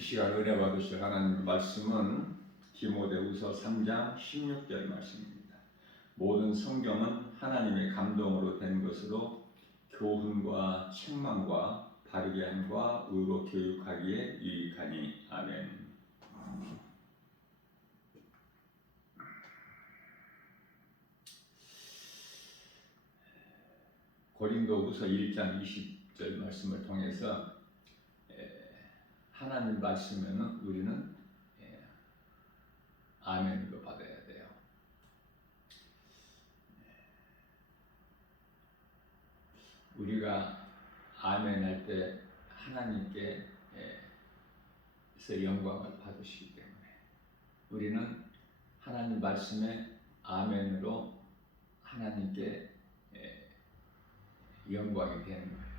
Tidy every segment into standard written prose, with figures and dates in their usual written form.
시간 은혜 받으실 하나님 말씀은 디모데후서 3장 16절 말씀입니다. 모든 성경은 하나님의 감동으로 된 것으로 교훈과 책망과 바르게 함과 의로 교육하기에 유익하니. 아멘. 고린도후서 1장 20절 말씀을 통해서 하나님 말씀에는 우리는 아멘으로 받아야 돼요. 우리가 아멘 할 때 하나님께서 영광을 받으시기 때문에 우리는 하나님 말씀에 아멘으로 하나님께 영광이 되는 거예요.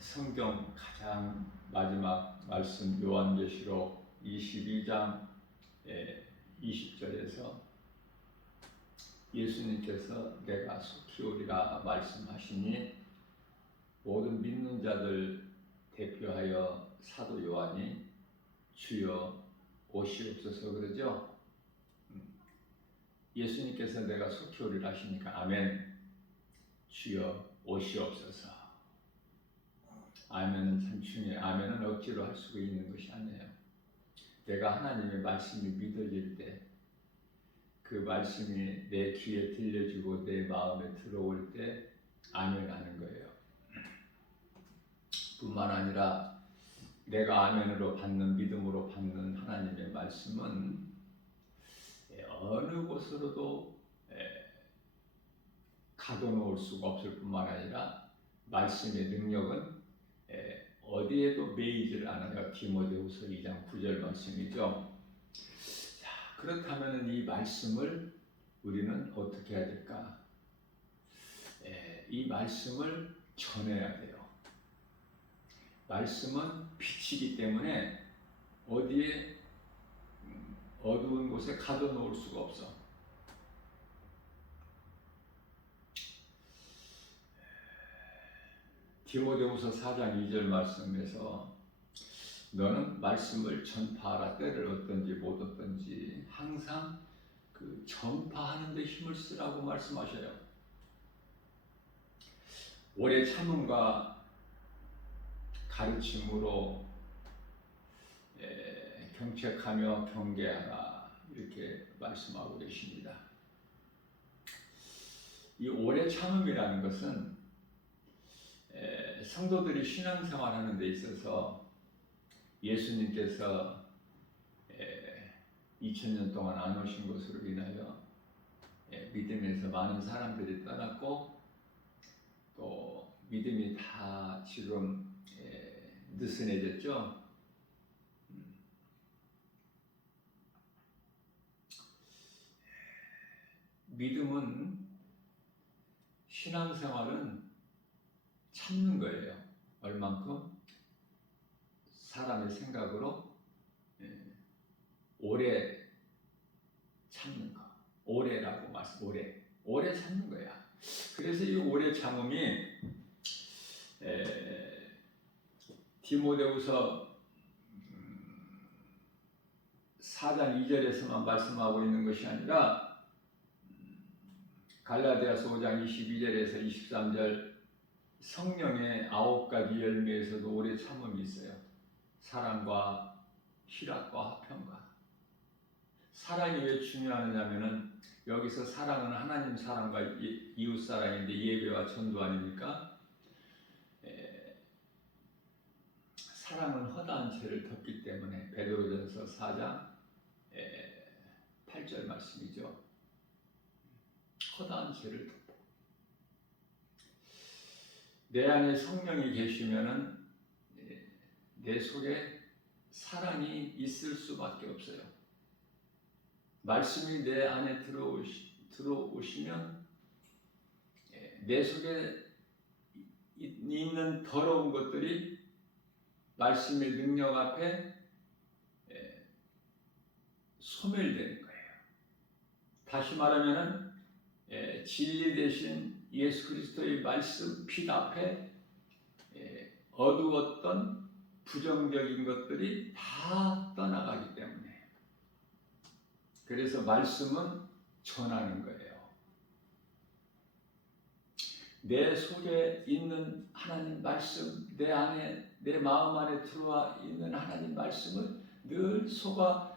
성경 가장 마지막 말씀 요한계시록 22장 20절에서 예수님께서 내가 속히 오리라 말씀하시니 모든 믿는 자들 대표하여 사도 요한이 주여 오시옵소서 그러죠. 예수님께서 내가 속히 오리라 하시니까 아멘. 주여 오시옵소서. 아멘은 참 중요해요. 아멘은 억지로 할 수가 있는 것이 아니에요. 내가 하나님의 말씀이 믿어질 때, 그 말씀이 내 귀에 들려지고 내 마음에 들어올 때 아멘 하는 거예요. 뿐만 아니라 내가 아멘으로 받는, 믿음으로 받는 하나님의 말씀은 어느 곳으로도 가둬놓을 수가 없을 뿐만 아니라 말씀의 능력은 어디에도 매이질 않아요. 디모데후서 2장 9절 말씀이죠. 자, 그렇다면 이 말씀을 우리는 어떻게 해야 될까? 이 말씀을 전해야 돼요. 말씀은 빛이기 때문에 어디에 어두운 곳에 가둬놓을 수가 없어. 디모데후서 4장 2절 말씀에서 너는 말씀을 전파하라. 때를 얻든지 못 얻든지 항상 그 전파하는 데 힘을 쓰라고 말씀하셔요. 오래 참음과 가르침으로 경책하며 경계하라 이렇게 말씀하고 계십니다. 이 오래 참음이라는 것은 성도들이 신앙생활하는 데 있어서 예수님께서 2000년 동안 안 오신 것으로 인하여 믿음에서 많은 사람들이 떠났고 또 믿음이 다 지금 느슨해졌죠. 믿음은, 신앙생활은 참는 거예요. 얼만큼? 사람의 생각으로 오래 참는 거. 오래라고 말씀, 오래 참는 거야. 그래서 이 오래 참음이 디모데후서 4장 2절에서만 말씀하고 있는 것이 아니라 갈라디아서 5장 22절에서 23절 성령의 9가지 열매에서도 오래 참음이 있어요. 사랑과 희락과 화평과. 사랑이 왜 중요하냐면은 여기서 사랑은 하나님 사랑과 이웃 사랑인데 예배와 전도 아닙니까? 사랑은 허다한 죄를 덮기 때문에 베드로전서 4장 8절 말씀이죠. 허다한 죄를 덮어. 내 안에 성령이 계시면은 내 속에 사랑이 있을 수밖에 없어요. 말씀이 내 안에 들어오시면 내 속에 있는 더러운 것들이 말씀의 능력 앞에 소멸되는 거예요. 다시 말하면은 진리 대신 예수 그리스도의 말씀 빛 앞에 어두웠던 부정적인 것들이 다 떠나가기 때문에. 그래서 말씀은 전하는 거예요. 내 속에 있는 하나님 말씀, 내 안에, 내 마음 안에 들어와 있는 하나님 말씀을 늘 소가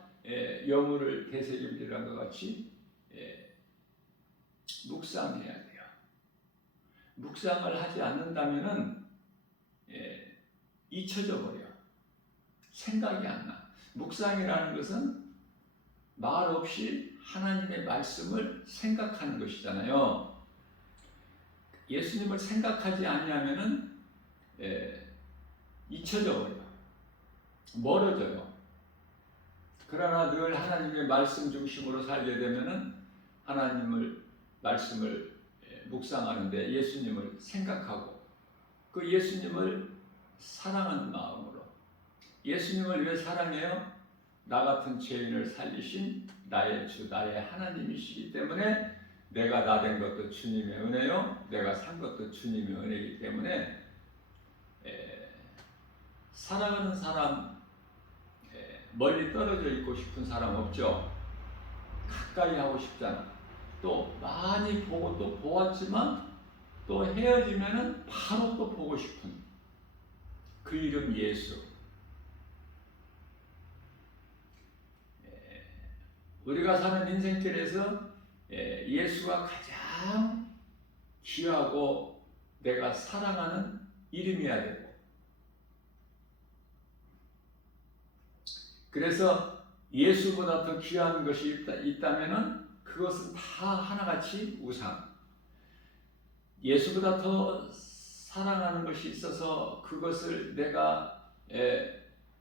여물을 되새김질한 것 같이 묵상해야 돼요. 묵상을 하지 않는다면은 잊혀져 버려. 생각이 안 나. 묵상이라는 것은 말 없이 하나님의 말씀을 생각하는 것이잖아요. 예수님을 생각하지 않으면은 잊혀져 버려. 멀어져요. 그러나 늘 하나님의 말씀 중심으로 살게 되면은 하나님을 말씀을 묵상하는데 예수님을 생각하고 그 예수님을 사랑하는 마음으로. 예수님을 왜 사랑해요? 나 같은 죄인을 살리신 나의 주, 나의 하나님이시기 때문에 내가 나 된 것도 주님의 은혜요, 내가 산 것도 주님의 은혜이기 때문에 사랑하는 사람, 멀리 떨어져 있고 싶은 사람 없죠? 가까이 하고 싶잖아. 또 많이 보고 또 보았지만 또 헤어지면은 바로 또 보고 싶은 그 이름 예수. 우리가 사는 인생길에서 예수가 가장 귀하고 내가 사랑하는 이름이어야 되고, 그래서 예수보다 더 귀한 것이 있다면은 그것은 다 하나같이 우상. 예수보다 더 사랑하는 것이 있어서 그것을 내가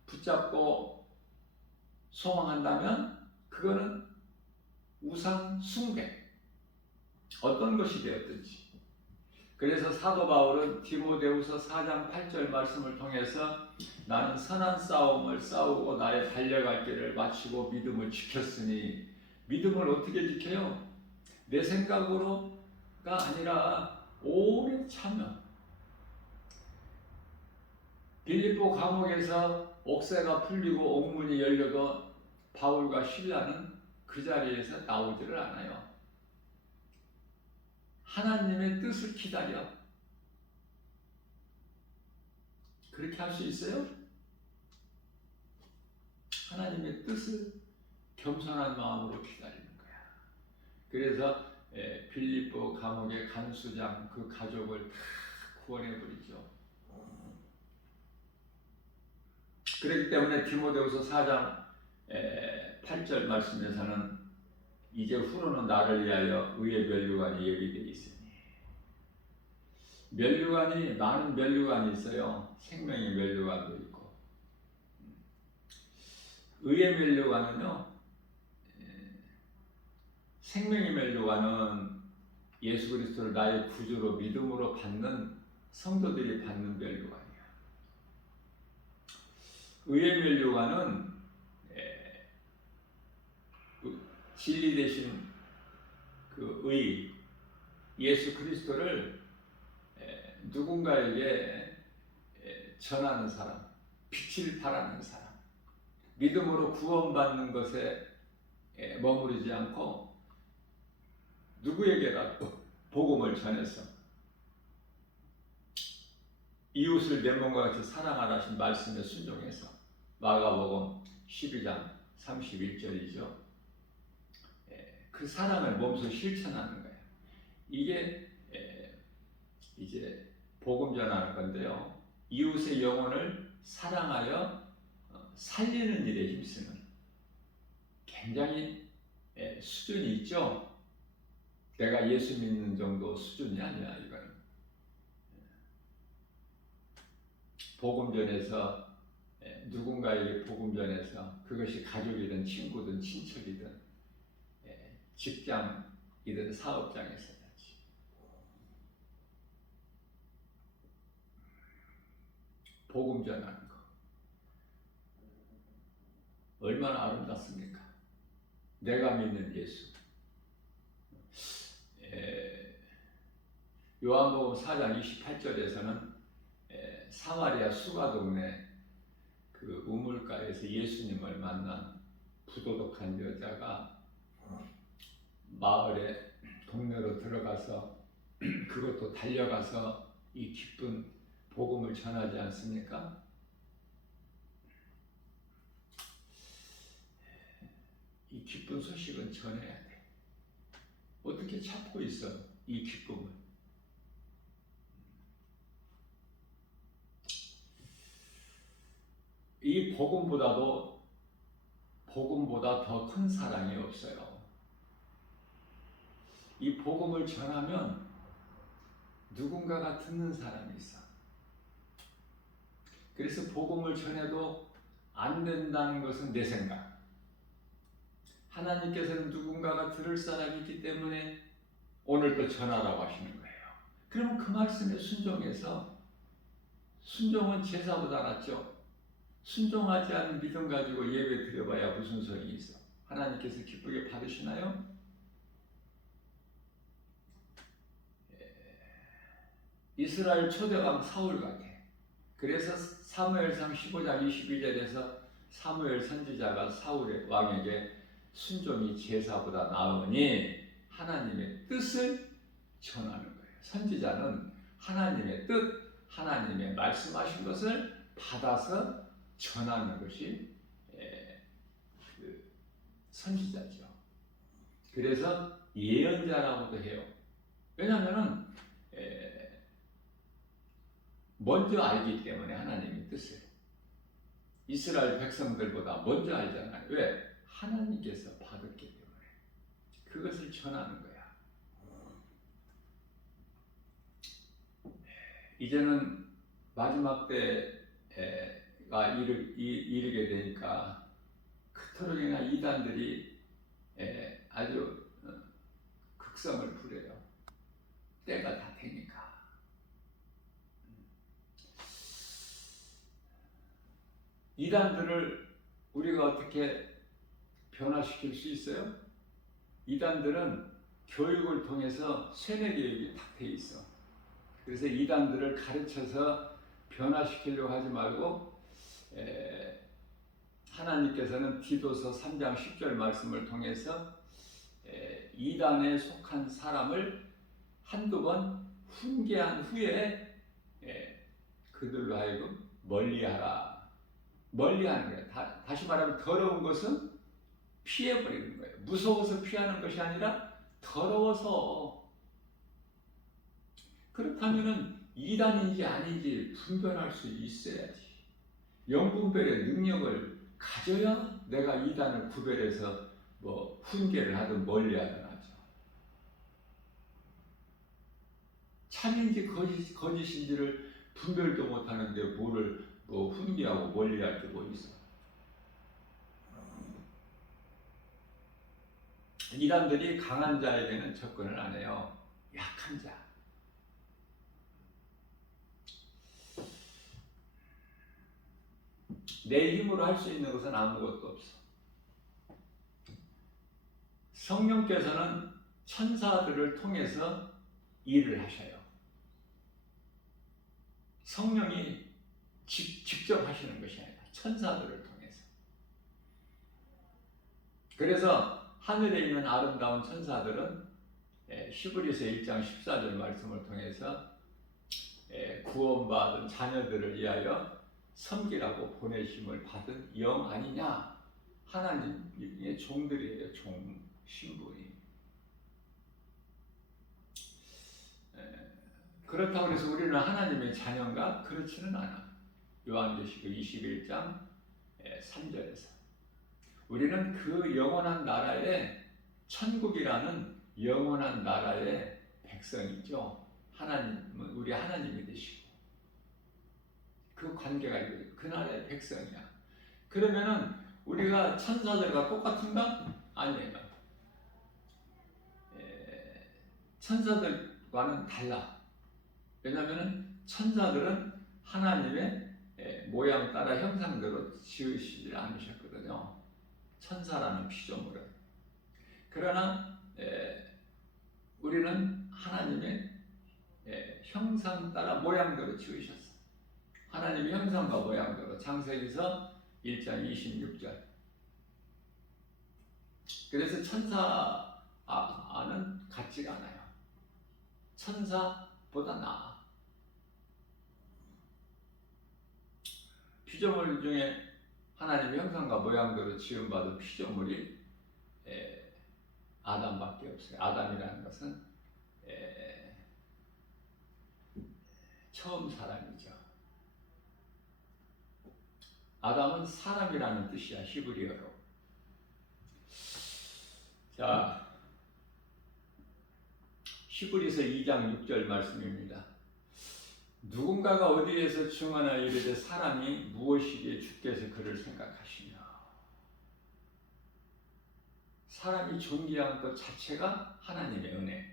붙잡고 소망한다면 그거는 우상 숭배, 어떤 것이 되었든지. 그래서 사도 바울은 디모데후서 4장 8절 말씀을 통해서 나는 선한 싸움을 싸우고 나의 달려갈 길을 마치고 믿음을 지켰으니, 믿음을 어떻게 지켜요? 내 생각으로가 아니라 오래 참여. 빌립보 감옥에서 옥새가 풀리고 옥문이 열려도 바울과 실라는 그 자리에서 나오지를 않아요. 하나님의 뜻을 기다려. 그렇게 할 수 있어요? 하나님의 뜻을 겸손한 마음으로 기다리는 거야. 그래서 빌립보 감옥의 간수장 그 가족을 다 구원해버리죠. 그렇기 때문에 디모데후서 4장 8절 말씀에서는 이제 후로는 나를 위하여 의의 면류관이 예비되어 있으니, 면류관이 많은 면류관이 있어요. 생명의 면류관도 있고. 의의 면류관은요, 생명의 면류관은 예수 그리스도를 나의 구주로 믿음으로 받는 성도들이 받는 면류관이야. 의의 면류관은 진리 되신 그 의, 예수 그리스도를 누군가에게 전하는 사람, 빛을 발하는 사람, 믿음으로 구원받는 것에 머무르지 않고 누구에게라도 복음을 전해서 이웃을 내 몸과 같이 사랑하라 하신 말씀에 순종해서, 마가복음 12장 31절이죠. 그 사랑을 몸소 실천하는 거예요. 이게 이제 복음 전하는 건데요. 이웃의 영혼을 사랑하여 살리는 일에 힘쓰는, 굉장히 수준이 있죠. 내가 예수 믿는 정도 수준이 아니야. 이거는 복음 전해서 누군가에게 복음 전해서, 그것이 가족이든 친구든 친척이든 직장이든 사업장에서든지. 복음 전하는 거 얼마나 아름답습니까? 내가 믿는 예수. 요한복음 4장 28절에서는 사마리아 수가 동네 그 우물가에서 예수님을 만난 부도덕한 여자가 마을에 동네로 들어가서 그것도 달려가서 이 기쁜 복음을 전하지 않습니까? 이 기쁜 소식은 전해야 돼. 어떻게 찾고 있어, 이 기쁨을? 이 복음보다 더 큰 사랑이 없어요. 이 복음을 전하면 누군가가 듣는 사람이 있어. 그래서 복음을 전해도 안 된다는 것은 내 생각. 하나님께서는 누군가가 들을 사람이 있기 때문에 오늘 또 전하라고 하시는 거예요. 그러면 그 말씀에 순종해서, 순종은 제사보다 낫죠. 순종하지 않은 믿음 가지고 예배 드려봐야 무슨 소용이 있어? 하나님께서 기쁘게 받으시나요? 이스라엘 초대왕 사울 같아. 그래서 사무엘상 15장 22절에서 사무엘 선지자가 사울의 왕에게 순종이 제사보다 나으니 하나님의 뜻을 전하는 거예요. 선지자는 하나님의 뜻, 하나님의 말씀하신 것을 받아서 전하는 것이 그 선지자죠. 그래서 예언자라고도 해요. 왜냐하면 먼저 알기 때문에 하나님의 뜻을 이스라엘 백성들보다 먼저 알잖아요. 왜? 하나님께서 받았기 때문에 그것을 전하는 거야. 이제는 마지막 때가 이르게 되니까 그토록이나 이단들이 아주 극성을 부려요. 때가 다 되니까. 이단들을 우리가 어떻게 변화시킬 수 있어요? 이단들은 교육을 통해서 세뇌 교육이 딱 돼 있어. 그래서 이단들을 가르쳐서 변화시키려고 하지 말고 하나님께서는 디도서 3장 10절 말씀을 통해서 이단에 속한 사람을 한두 번 훈계한 후에 그들로 하여금 멀리하라. 멀리하는 거예요. 다시 말하면 더러운 것은 피해버리는 거예요. 무서워서 피하는 것이 아니라 더러워서. 그렇다면 이단인지 아닌지 분별할 수 있어야지. 영분별의 능력을 가져야 내가 이단을 구별해서 훈계를 하든 멀리하든 하죠. 참인지 거짓인지를 분별도 못하는데 뭐를 훈계하고 멀리할 게 뭐 있어? 이단들이 강한 자에게는 접근을 안 해요. 약한 자. 내 힘으로 할 수 있는 것은 아무것도 없어. 성령께서는 천사들을 통해서 일을 하셔요. 성령이 직접 하시는 것이 아니라 천사들을 통해서. 그래서 하늘에 있는 아름다운 천사들은 히브리서 1장 14절 말씀을 통해서 구원받은 자녀들을 위하여 섬기라고 보내심을 받은 영 아니냐? 하나님의 종들이에요. 신분이. 그렇다고 해서 우리는 하나님의 자녀인가? 그렇지는 않아. 요한계시록 21장 3절에서 우리는 그 영원한 나라의 천국이라는 영원한 나라의 백성이죠. 하나님은 우리 하나님이 되시고 그 관계가 이거예요. 그 나라의 백성이야. 그러면은 우리가 천사들과 똑같은가? 아니에요. 천사들과는 달라. 왜냐하면 천사들은 하나님의 모양 따라 형상대로 지으시지 않으셨거든요. 천사라는 피조물은. 그러나 우리는 하나님의 형상 따라 모양대로 지으셨어요. 하나님의 형상과 모양대로. 창세기서 1장 26절. 그래서 천사는 같지가 않아요. 천사보다 나아. 피조물 중에 하나님의 형상과 모양대로 지음받은 피조물이 아담밖에 없어요. 아담이라는 것은 처음 사람이죠. 아담은 사람이라는 뜻이야, 히브리어로. 자, 히브리서 2장 6절 말씀입니다. 누군가가 어디에서 증언하여 이르되 사람이 무엇이기에 주께서 그를 생각하시며. 사람이 존귀한 것 자체가 하나님의 은혜.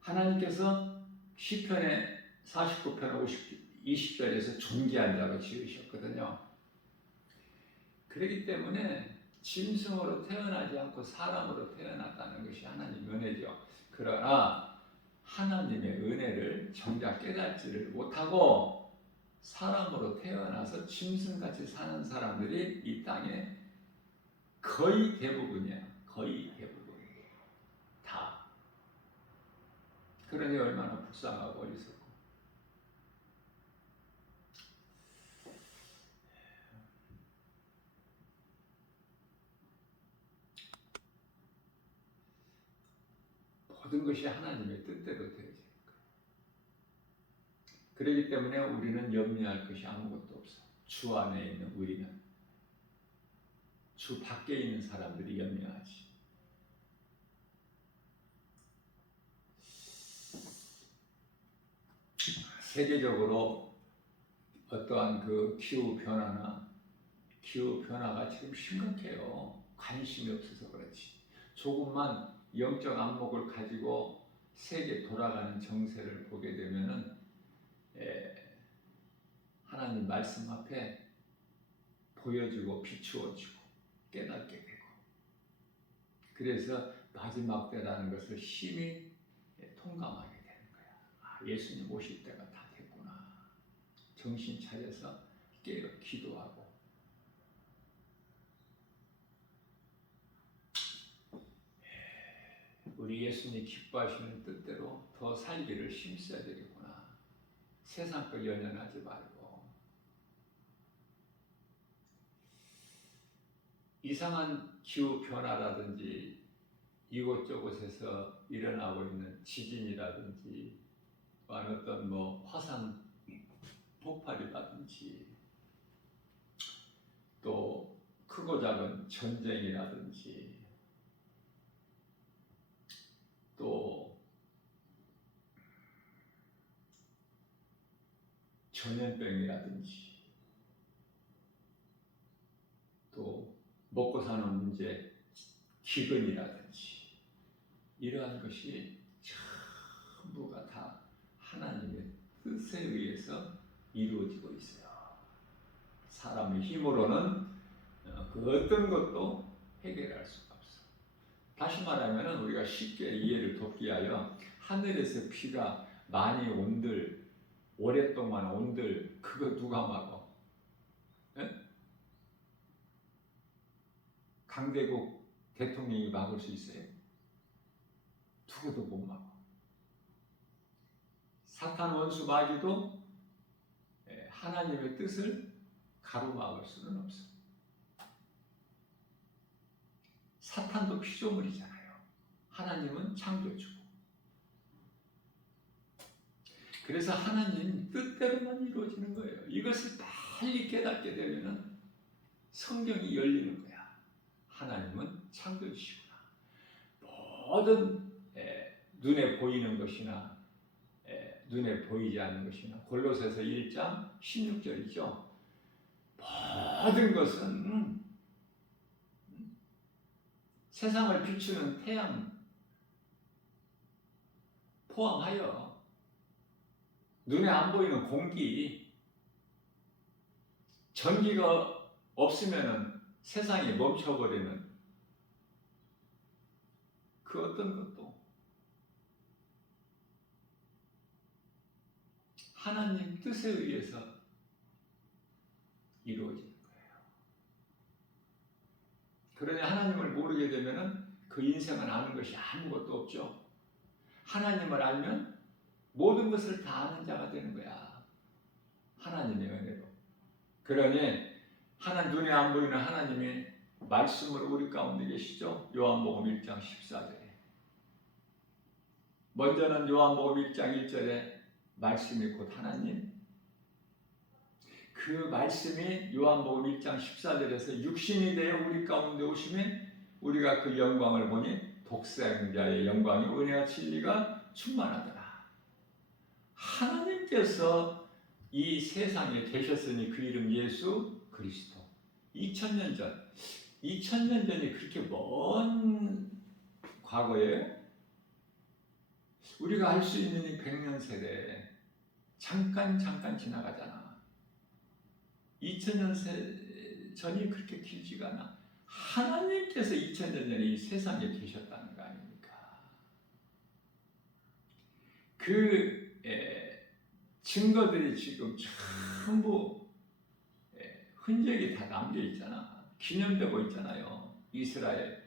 하나님께서 시편의 49편 20절에서 존귀한 자로 지으셨거든요. 그렇기 때문에 짐승으로 태어나지 않고 사람으로 태어났다는 것이 하나님의 은혜죠. 그러나 하나님의 은혜를 정작 깨닫지를 못하고 사람으로 태어나서 짐승같이 사는 사람들이 이 땅에 거의 대부분이야. 거의 대부분. 다. 그러니 얼마나 불쌍하고 어리석고. 모든 것이 하나님의 뜻대로 되어질 거예요. 그렇기 때문에 우리는 염려할 것이 아무것도 없어. 주 안에 있는 우리는. 주 밖에 있는 사람들이 염려하지. 세계적으로 어떠한 그 기후변화가 지금 심각해요. 관심이 없어서 그렇지. 조금만 영적 안목을 가지고 세계 돌아가는 정세를 보게 되면은 하나님 말씀 앞에 보여주고 비추어지고 깨닫게 되고, 그래서 마지막 때라는 것을 심히 통감하게 되는 거야. 아, 예수님 오실 때가 다 됐구나. 정신 차려서 깨어 기도하고. 우리 예수님 기뻐하시는 뜻대로 더 살기를 힘써야 되겠구나. 세상 걸 연연하지 말고. 이상한 기후 변화라든지 이곳저곳에서 일어나고 있는 지진이라든지 어떤 화산 폭발이라든지 또 크고 작은 전쟁이라든지 또 전염병이라든지 또 먹고 사는 문제, 기근이라든지 이러한 것이 전부가 다 하나님의 뜻에 의해서 이루어지고 있어요. 사람의 힘으로는 그 어떤 것도 해결할 수가 없어. 다시 말하면 우리가 쉽게 이해를 돕기 위하여 하늘에서 비가 많이 온들, 오랫동안 온들, 그거 누가 막어? 예? 강대국 대통령이 막을 수 있어요? 누구도 못 막어. 사탄 원수 마귀도 하나님의 뜻을 가로막을 수는 없어. 사탄도 피조물이잖아요. 하나님은 창조주고. 그래서 하나님 뜻대로만 이루어지는 거예요. 이것을 빨리 깨닫게 되면은 성경이 열리는 거야. 하나님은 창조주시구나. 모든 눈에 보이는 것이나 눈에 보이지 않는 것이나, 골로새서 1장 16절이죠. 모든 것은 세상을 비추는 태양 포함하여 눈에 안 보이는 공기, 전기가 없으면 세상이 멈춰버리는 그 어떤 것도 하나님 뜻에 의해서 이루어지는 거예요. 그러니 하나님을 모르게 되면은 그 인생은 아는 것이 아무것도 없죠. 하나님을 알면 모든 것을 다 아는 자가 되는 거야. 하나님의 은혜로. 그러니 눈에 안 보이는 하나님의 말씀으로 우리 가운데 계시죠. 요한복음 1장 14절에. 먼저는 요한복음 1장 1절에 말씀이 곧 하나님. 그 말씀이 요한복음 1장 14절에서 육신이 되어 우리 가운데 오시면 우리가 그 영광을 보니 독생자의 영광이 은혜와 진리가 충만하더라. 하나님께서 이 세상에 계셨으니 그 이름 예수 그리스도. 2000년 전이 그렇게 먼 과거에 우리가 알 수 있는 이 100년 세대에 잠깐 지나가잖아. 2000년 전이 그렇게 길지가 않아. 하나님께서 2000년 전에 이 세상에 계셨다는 거 아닙니까? 그 증거들이 지금 전부 흔적이 다 남겨 있잖아. 기념되고 있잖아요. 이스라엘로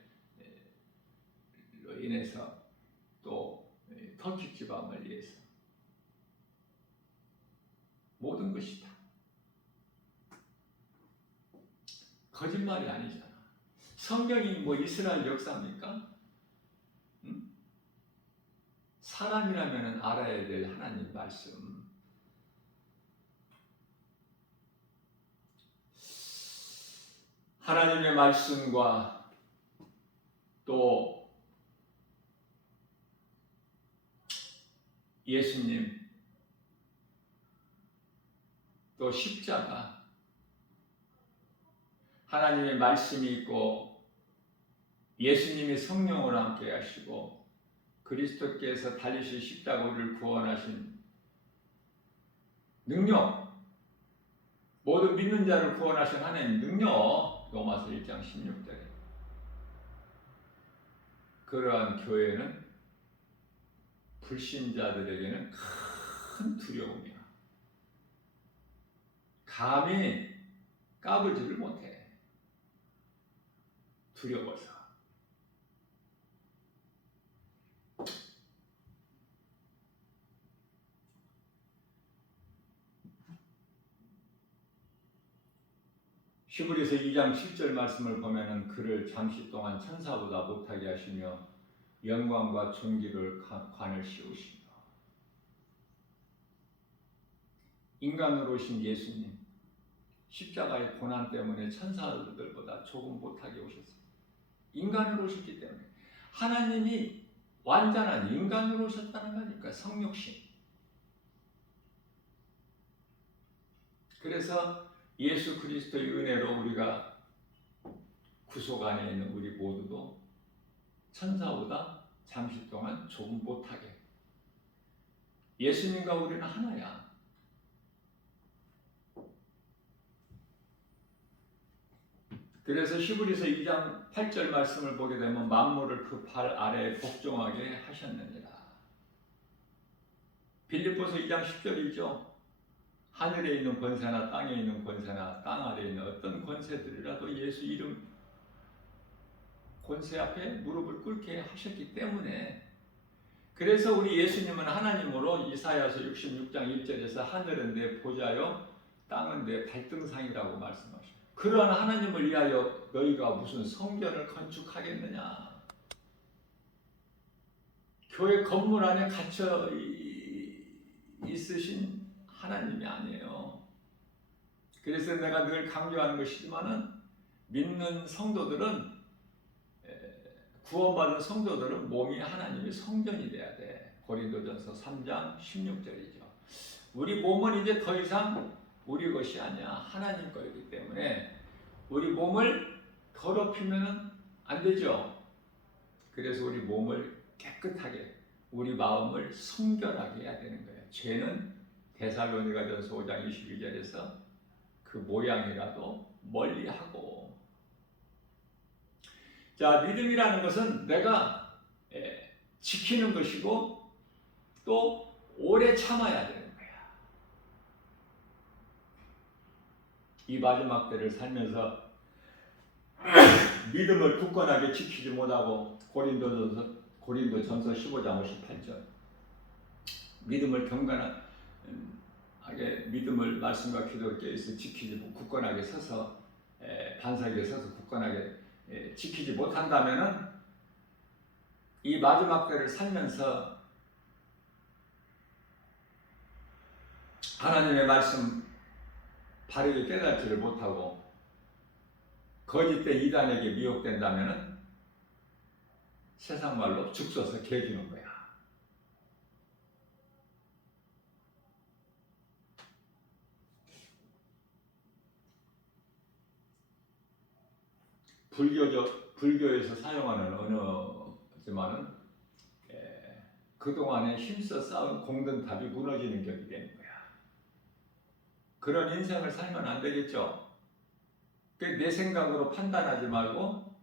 인해서 또 터키 지방을 위해서 모든 것이 다 거짓말이 아니잖아. 성경이 뭐 이스라엘 역사입니까? 응? 사람이라면 알아야 될 하나님 말씀. 하나님의 말씀과 또 예수님, 또 십자가, 하나님의 말씀이 있고 예수님이 성령으로 함께 하시고 그리스도께서 달리신 십자가 우리를 구원하신 능력, 모든 믿는 자를 구원하신 하나님 능력, 로마서 1장 16절에 그러한 교회는 불신자들에게는 큰 두려움이야. 감히 까불지를 못해. 두려워서. 히브리서 2장 7절 말씀을 보면은 그를 잠시 동안 천사보다 못하게 하시며 영광과 존귀를 관을 씌우시며 인간으로 오신 예수님 십자가의 고난 때문에 천사들보다 조금 못하게 오셨어요. 인간으로 오셨기 때문에 하나님이 완전한 인간으로 오셨다는 거니까 성육신. 그래서 예수 그리스도의 은혜로 우리가 구속 안에 있는 우리 모두도 천사보다 잠시 동안 조금 못하게. 예수님과 우리는 하나야. 그래서 히브리서 2장 8절 말씀을 보게 되면 만물을 그 발 아래에 복종하게 하셨느니라. 빌립보서 2장 10절이죠. 하늘에 있는 권세나 땅에 있는 권세나 땅 아래에 있는 어떤 권세들이라도 예수 이름 권세 앞에 무릎을 꿇게 하셨기 때문에 그래서 우리 예수님은 하나님으로 이사야서 66장 1절에서 하늘은 내 보좌요 땅은 내 발등상이라고 말씀하셔요. 그러한 하나님을 위하여 너희가 무슨 성전을 건축하겠느냐. 교회 건물 안에 갇혀 있으신 하나님이 아니에요. 그래서 내가 늘 강조하는 것이지만은 믿는 성도들은 구원받은 성도들은 몸이 하나님의 성전이 돼야 돼. 고린도전서 3장 16절이죠. 우리 몸은 이제 더 이상 우리 것이 아니야. 하나님 거이기 때문에 우리 몸을 더럽히면 안 되죠. 그래서 우리 몸을 깨끗하게 우리 마음을 성결하게 해야 되는 거예요. 죄는 데살로니가전서 5장 22절에서 그 모양이라도 멀리하고. 자, 믿음이라는 것은 내가 지키는 것이고 또 오래 참아야 되는 거야. 이 마지막 때를 살면서 믿음을 굳건하게 지키지 못하고 고린도전서 15장 58절 믿음을 경건하게 믿음을 말씀과 기도를 깨서 지키지 굳건하게 서서 반석에 서서 굳건하게 지키지 못한다면은 이 마지막 때를 살면서 하나님의 말씀 바르게 깨닫지를 못하고 거짓된 이단에게 미혹된다면은 세상 말로 죽서서 개주는 거야. 불교에서 사용하는 언어지만은 그동안에 힘써 쌓은 공든탑이 무너지는 격이 되는 거야. 그런 인생을 살면 안 되겠죠. 내 생각으로 판단하지 말고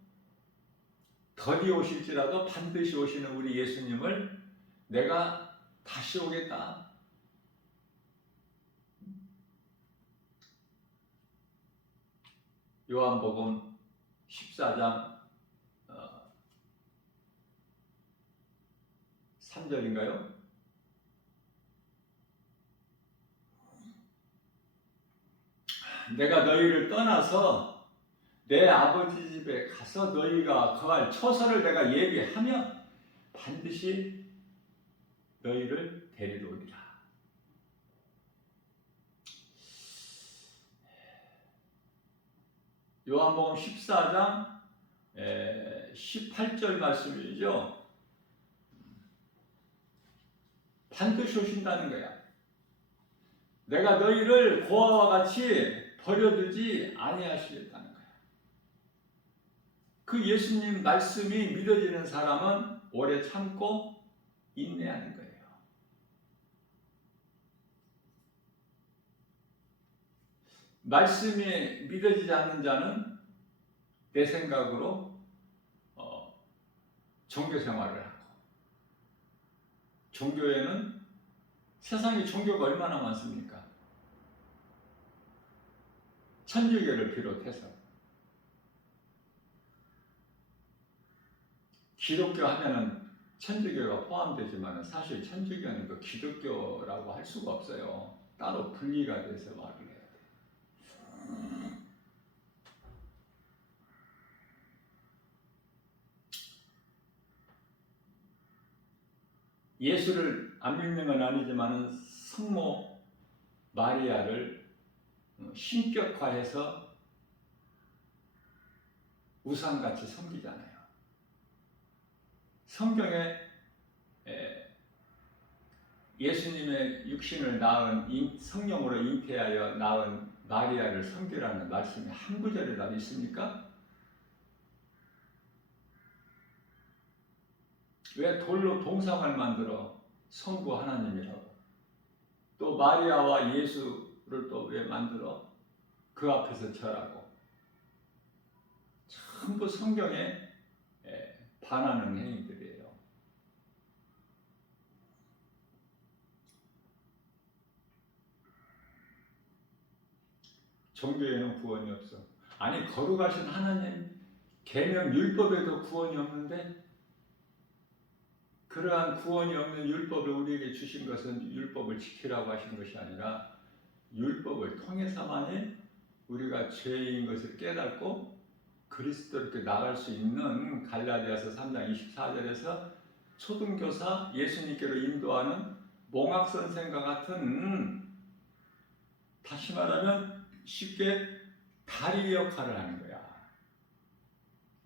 더디 오실지라도 반드시 오시는 우리 예수님을 내가 다시 오겠다. 요한복음 14장 3절인가요? 내가 너희를 떠나서 내 아버지 집에 가서 너희가 거할 처소를 내가 예비하면 반드시 너희를 데리러 오리라. 요한복음 14장 18절 말씀이죠. 반드시 오신다는 거야. 내가 너희를 고아와 같이 버려두지 아니하시겠다는 거야. 그 예수님 말씀이 믿어지는 사람은 오래 참고 인내하는 거예요. 말씀이 믿어지지 않는 자는 내 생각으로 종교 생활을 하고, 종교에는 세상에 종교가 얼마나 많습니까? 천주교를 비롯해서 기독교 하면은 천주교가 포함되지만 사실 천주교는 그 기독교라고 할 수가 없어요. 따로 분리가 돼서 말을 해야 돼. 예수를 안 믿는 건 아니지만 성모 마리아를 신격화해서 우상같이 섬기잖아요. 성경에 예수님의 육신을 낳은 성령으로 잉태하여 낳은 마리아를 섬기라는 말씀이 한 구절이라도 있습니까? 왜 돌로 동상을 만들어 성부 하나님이라고, 또 마리아와 예수를 또 왜 만들어 그 앞에서 절하고, 전부 성경에 반하는 행위들이에요. 종교에는 구원이 없어. 아니, 거룩하신 하나님 계명 율법에도 구원이 없는데, 그러한 구원이 없는 율법을 우리에게 주신 것은 율법을 지키라고 하신 것이 아니라 율법을 통해서만이 우리가 죄인 것을 깨닫고 그리스도께 나갈 수 있는, 갈라디아서 3장 24절에서 초등교사 예수님께로 인도하는 몽학 선생과 같은, 다시 말하면 쉽게 다리 역할을 하는 거야.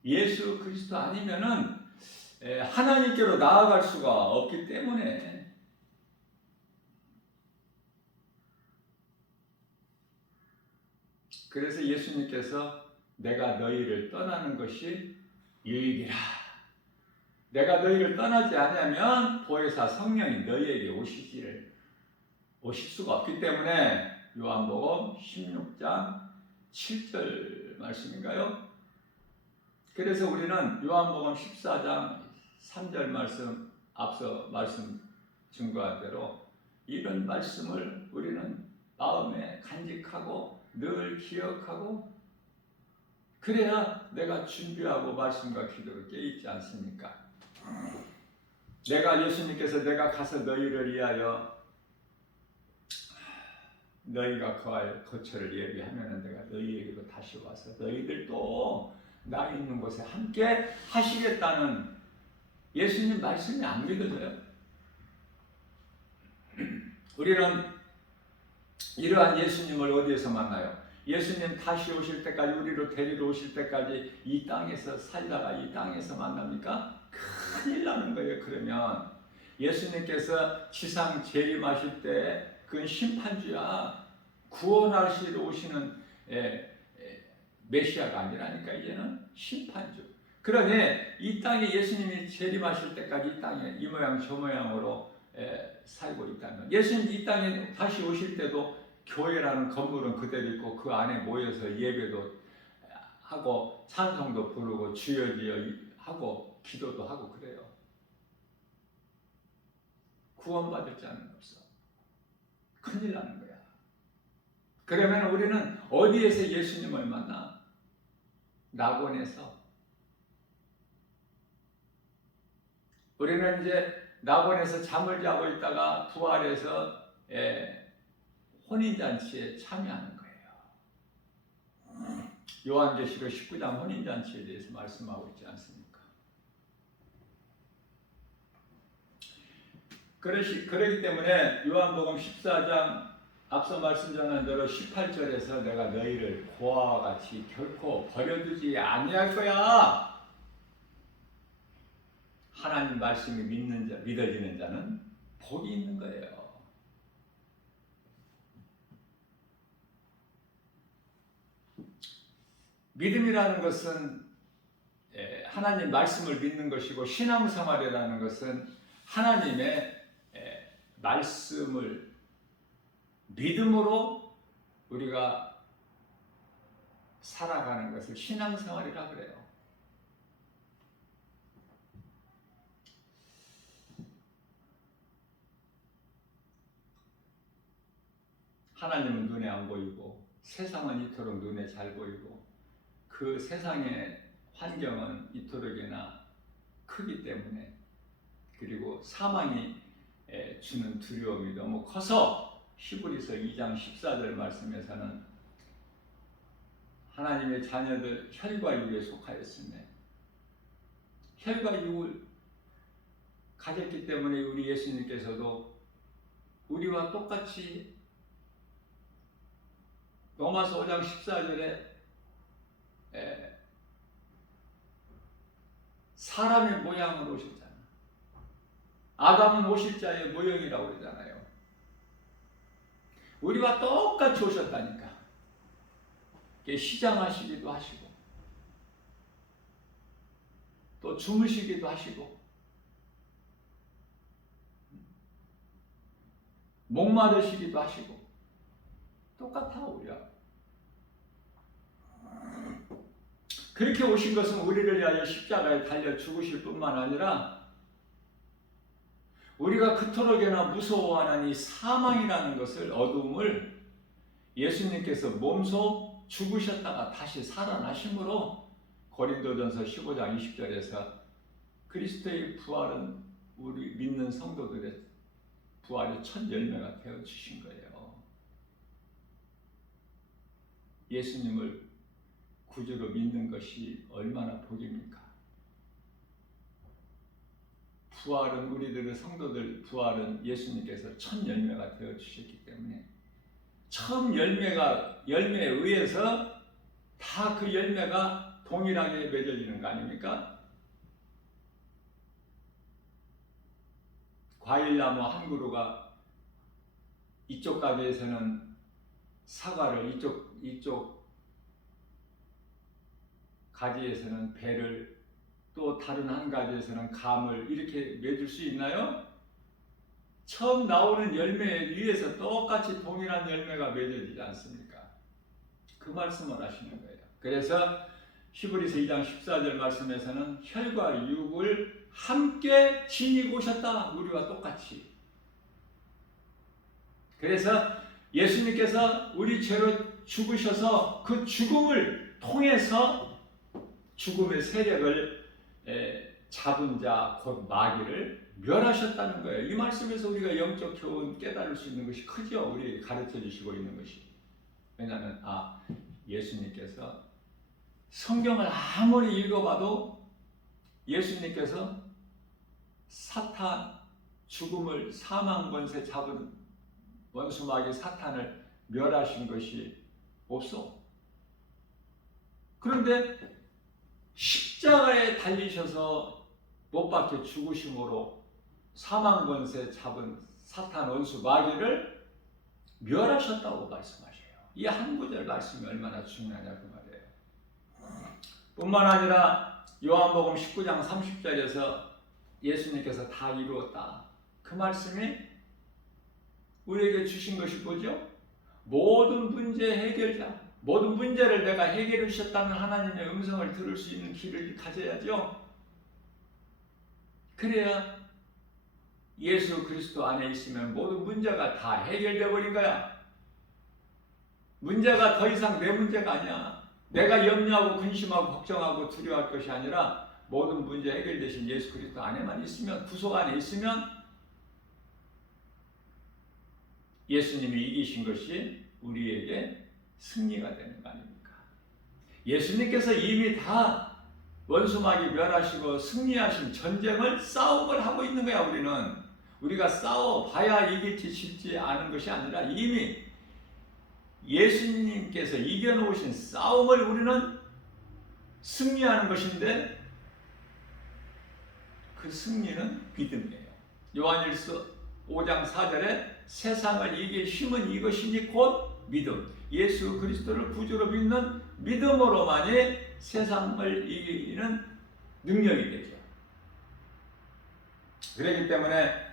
예수 그리스도 아니면은 하나님께로 나아갈 수가 없기 때문에, 그래서 예수님께서 내가 너희를 떠나는 것이 유익이라. 내가 너희를 떠나지 않으면 보혜사 성령이 너희에게 오실 수가 없기 때문에, 요한복음 16장 7절 말씀인가요? 그래서 우리는 요한복음 14장 3절 말씀, 앞서 말씀 증거한 대로 이런 말씀을 우리는 마음에 간직하고 늘 기억하고, 그래야 내가 준비하고 말씀과 기도를 깨있지 않습니까? 예수님께서 내가 가서 너희를 위하여 너희가 거할 거처를 예비하면 내가 너희에게로 다시 와서 너희들도 나 있는 곳에 함께 하시겠다는 예수님 말씀이 안 믿어져요? 우리는 이러한 예수님을 어디에서 만나요? 예수님 다시 오실 때까지, 우리로 데리러 오실 때까지 이 땅에서 살다가 이 땅에서 만납니까? 큰일 나는 거예요. 그러면 예수님께서 지상 재림하실 때 그건 심판주야. 구원하시러 오시는 메시아가 아니라니까. 이제는 심판주. 그러니 이 땅에 예수님이 재림하실 때까지 이 땅에 이 모양 저 모양으로 살고 있다면, 예수님 이 땅에 다시 오실 때도 교회라는 건물은 그대로 있고 그 안에 모여서 예배도 하고 찬송도 부르고 주여 주여 하고 기도도 하고 그래요. 구원받을 자는 없어. 큰일 나는 거야. 그러면 우리는 어디에서 예수님을 만나? 낙원에서. 우리는 이제 낙원에서 잠을 자고 있다가 부활해서 혼인잔치에 참여하는 거예요. 요한계시록 19장 혼인잔치에 대해서 말씀하고 있지 않습니까? 그렇기 때문에 요한복음 14장 앞서 말씀 전한 대로 18절에서 내가 너희를 고아와 같이 결코 버려두지 아니할 거야. 하나님 말씀이 믿어지는 자는 복이 있는 거예요. 믿음이라는 것은 하나님 말씀을 믿는 것이고, 신앙생활이라는 것은 하나님의 말씀을 믿음으로 우리가 살아가는 것을 신앙생활이라 그래요. 하나님은 눈에 안 보이고 세상은 이토록 눈에 잘 보이고 그 세상의 환경은 이토록이나 크기 때문에, 그리고 사망이 주는 두려움이 너무 커서 히브리서 2장 14절 말씀에서는 하나님의 자녀들 혈과 육에 속하였으며, 혈과 육을 가졌기 때문에 우리 예수님께서도 우리와 똑같이 로마서 5장 14절에 사람의 모양으로 오셨잖아요. 아담은 오실 자의 모형이라고 그러잖아요. 우리와 똑같이 오셨다니까. 시장하시기도 하시고 또 주무시기도 하시고 목마르시기도 하시고 똑같아 우리와. 그렇게 오신 것은 우리를 위하여 십자가에 달려 죽으실 뿐만 아니라 우리가 그토록이나 무서워하는 이 사망이라는 것을, 어둠을 예수님께서 몸소 죽으셨다가 다시 살아나심으로 고린도전서 15장 20절에서 그리스도의 부활은 우리 믿는 성도들의 부활의 첫 열매가 되어 주신 거예요. 예수님을 구주로 믿는 것이 얼마나 복입니까? 부활은 우리들의 성도들 부활은 예수님께서 첫 열매가 되어 주셨기 때문에 처음 열매에 의해서 다 그 열매가 동일하게 맺어지는 거 아닙니까? 과일나무 한 그루가 이쪽 가지에서는 사과를, 이쪽 가지에서는 배를, 또 다른 한 가지에서는 감을 이렇게 맺을 수 있나요? 처음 나오는 열매에 의해서 똑같이 동일한 열매가 맺어지지 않습니까? 그 말씀을 하시는 거예요. 그래서 히브리서 2장 14절 말씀에서는 혈과 육을 함께 지니고 오셨다. 우리와 똑같이. 그래서 예수님께서 우리 죄로 죽으셔서 그 죽음을 통해서 죽음의 세력을 잡은 자, 곧 마귀를 멸하셨다는 거예요. 이 말씀에서 우리가 영적 교훈 깨달을 수 있는 것이 크죠. 우리 가르쳐 주시고 있는 것이. 왜냐하면 예수님께서 성경을 아무리 읽어봐도 예수님께서 사탄, 죽음을 사망 권세 잡은 원수 마귀 사탄을 멸하신 것이 없어. 그런데 십자가에 달리셔서 못 박혀 죽으심으로 사망 권세 잡은 사탄 원수 마귀를 멸하셨다고 말씀하셔요. 이 한 구절 말씀이 얼마나 중요하냐 그 말이에요. 뿐만 아니라 요한복음 19장 30절에서 예수님께서 다 이루었다. 그 말씀이 우리에게 주신 것이 뭐죠? 모든 문제 해결자, 모든 문제를 내가 해결해 주셨다는 하나님의 음성을 들을 수 있는 길을 가져야죠. 그래야 예수 그리스도 안에 있으면 모든 문제가 다 해결되어 버린 거야. 문제가 더 이상 내 문제가 아니야. 내가 염려하고 근심하고 걱정하고 두려워할 것이 아니라 모든 문제 해결되신 예수 그리스도 안에만 있으면, 구속 안에 있으면 예수님이 이기신 것이 우리에게 승리가 되는 거 아닙니까? 예수님께서 이미 다 원수마귀 멸하시고 승리하신 전쟁을, 싸움을 하고 있는 거야. 우리가 싸워봐야 이길지 질지 아는 것이 아니라 이미 예수님께서 이겨놓으신 싸움을 우리는 승리하는 것인데, 그 승리는 믿음이에요. 요한일서 5장 4절에 세상을 이길 힘은 이것이니 곧 믿음. 예수 그리스도를 구주로 믿는 믿음으로만이 세상을 이기는 능력이 되죠. 그렇기 때문에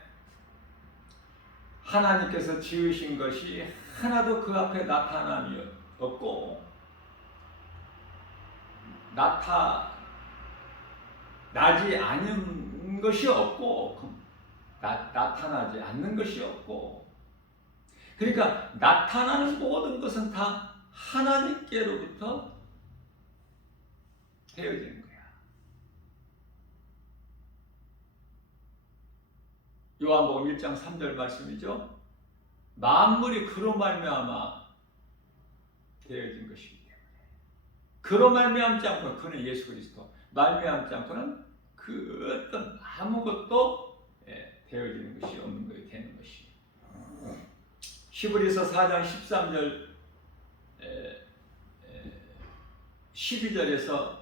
하나님께서 지으신 것이 하나도 그 앞에 나타남이 없고 나타나지 않은 것이 없고 나타나지 않는 것이 없고, 그러니까 나타나는 모든 것은 다 하나님께로부터 되어지는 거야. 요한복음 1장 3절 말씀이죠. 만물이 그로 말미암아 되어진 것이기 때문에, 그로 말미암지 않고는, 그는 예수 그리스도 말미암지 않고는 그 어떤 아무것도 되어지는 것이 없는 것이 되는 것이. 히브리서 4장 13절 12절에서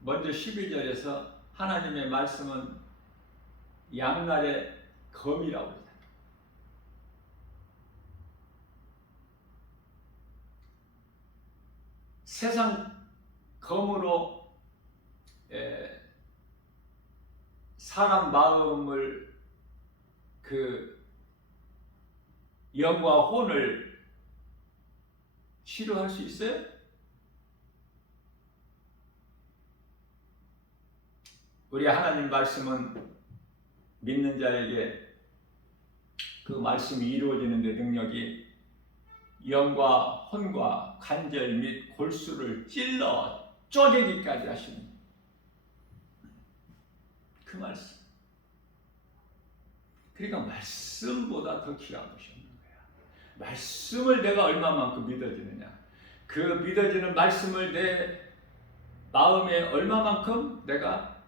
먼저 12절에서 하나님의 말씀은 양날의 검이라고 합니다. 세상 검으로 사람 마음을, 그 영과 혼을 치료할 수 있어요? 우리 하나님 말씀은 믿는 자에게 그 말씀이 이루어지는 데 능력이 영과 혼과 관절 및 골수를 찔러 쪼개기까지 하시는 그 말씀. 그러니까 말씀보다 더 귀한 것이 없는 거야. 말씀을 내가 얼마만큼 믿어지느냐, 그 믿어지는 말씀을 내 마음에 얼마만큼 내가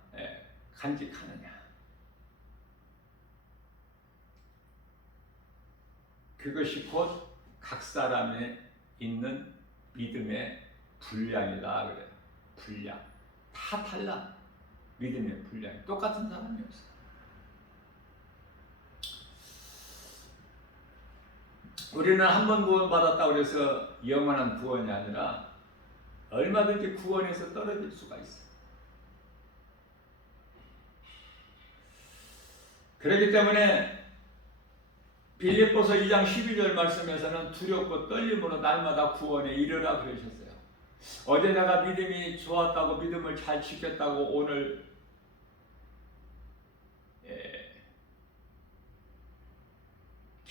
간직하느냐, 그것이 곧 각 사람에 있는 믿음의 분량이다 그래요. 분량 다 달라. 믿음의 분량이 똑같은 사람이 없어. 우리는 한 번 구원받았다고 해서 영원한 구원이 아니라 얼마든지 구원에서 떨어질 수가 있어. 그렇기 때문에 빌립보서 2장 12절 말씀에서는 두렵고 떨림으로 날마다 구원에 이르라 그러셨어요. 어제 내가 믿음이 좋았다고, 믿음을 잘 지켰다고 오늘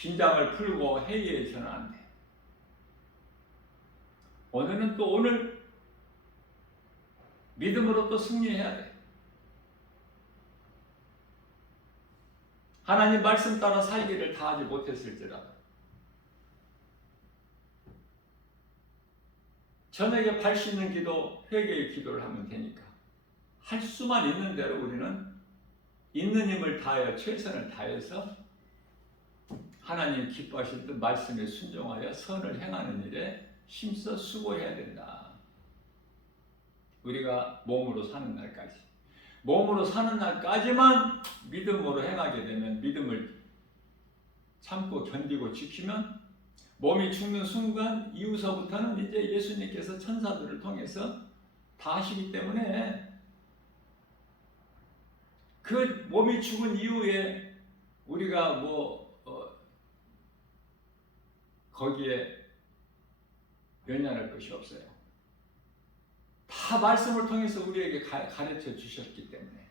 긴장을 풀고 회의해서는 안 돼. 오늘은 또 오늘 믿음으로 또 승리해야 돼. 하나님 말씀 따라 살기를 다하지 못했을지라도 저녁에 발 씻는 기도, 회개의 기도를 하면 되니까 할 수만 있는 대로 우리는 있는 힘을 다하여 최선을 다해서 하나님 기뻐하실 듯 말씀에 순종하여 선을 행하는 일에 힘써 수고해야 된다. 우리가 몸으로 사는 날까지. 몸으로 사는 날까지만 믿음으로 행하게 되면, 믿음을 참고 견디고 지키면 몸이 죽는 순간 이후서부터는 이제 예수님께서 천사들을 통해서 다 하시기 때문에 그 몸이 죽은 이후에 우리가 거기에 연연할 것이 없어요. 다 말씀을 통해서 우리에게 가르쳐 주셨기 때문에